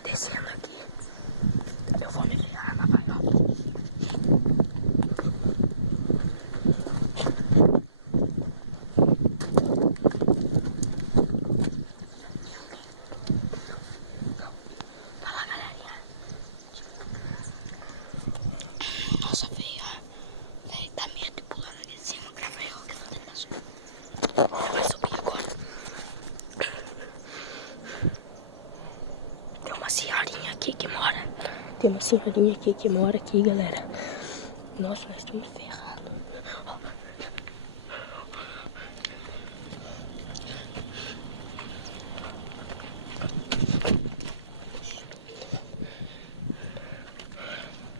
tô descendo aqui. Eu vou me virar na vaiola. Tá lá, galerinha. Nossa, veio, ó. Véi, dá medo de pular ali em cima. Grava eu que não tem mais. Ele vai subir agora. Tem uma senhorinha aqui que mora. Tem uma senhorinha aqui que mora aqui, galera. Nossa, nós estamos ferrados.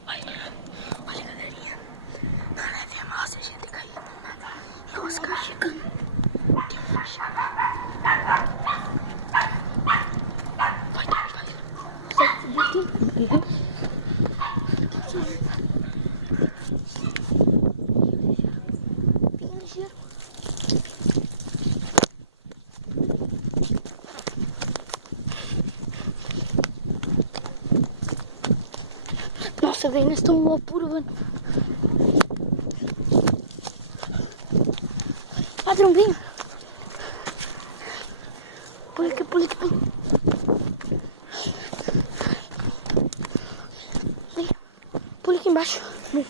Olha, galerinha. Não leve a mal se a gente cair no Oscar. Nossa, velho, nós estamos no apuro, velho. Padrão, vem. Pula aqui, pula aqui, pula. Vem. Pula aqui embaixo. Vem.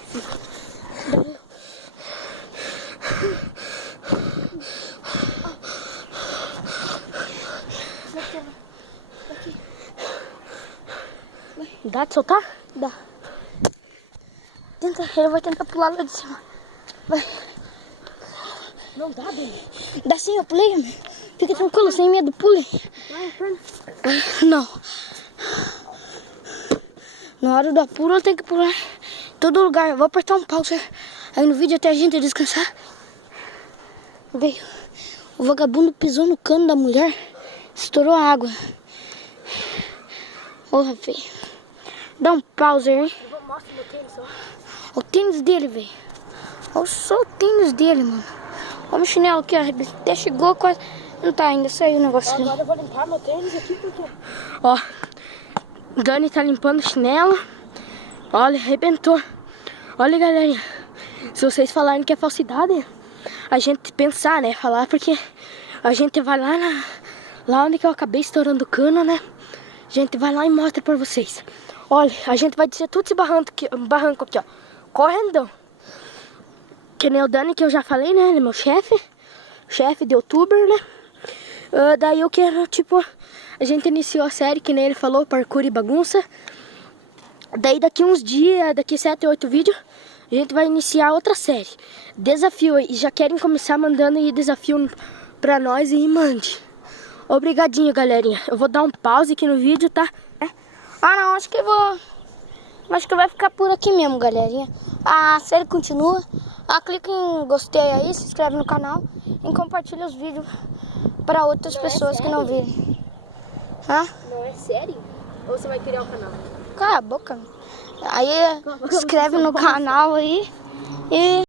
Aqui. Dá de soltar? Dá. Tenta, ele vai tentar pular lá de cima. Vai. Não dá, Dani. Dá sim, eu pulei, amigo. Fica tranquilo, sem medo, pule. Não. Na hora do apuro eu tenho que pular em todo lugar. Eu vou apertar um pause aí no vídeo até a gente descansar. Veio. O vagabundo pisou no cano da mulher. Estourou a água. Porra, velho. Dá um pause aí. Mostra meu tênis, ó. O tênis dele, velho. Olha só o tênis dele, mano. Olha o chinelo aqui, ó. Até chegou quase. Não tá ainda, saiu o negócio ali. Agora eu vou limpar meu tênis aqui porque... Ó. Dani tá limpando o chinelo. Olha, arrebentou. Olha, galerinha. Se vocês falarem que é falsidade, a gente pensar, né? Falar porque a gente vai lá onde que eu acabei estourando o cano, né? A gente vai lá e mostra pra vocês. Olha, a gente vai descer tudo esse barranco aqui, ó. Correndão. Que nem o Dani, que eu já falei, né? Ele é meu chefe. Chefe de youtuber, né? Daí eu quero, tipo... A gente iniciou a série, que nem ele falou, parkour e bagunça. Daí daqui uns dias, daqui 7 ou 8 vídeos, a gente vai iniciar outra série. Desafio. E já querem começar mandando aí desafio pra nós e mande. Obrigadinho, galerinha. Eu vou dar um pause aqui no vídeo, tá? Ah, não, acho que vai ficar por aqui mesmo, galerinha. A série continua. Clica em gostei aí, se inscreve no canal e compartilha os vídeos para outras pessoas que não viram. Não é sério? Ou você vai criar o canal? Cala a boca. Aí se inscreve no canal aí e...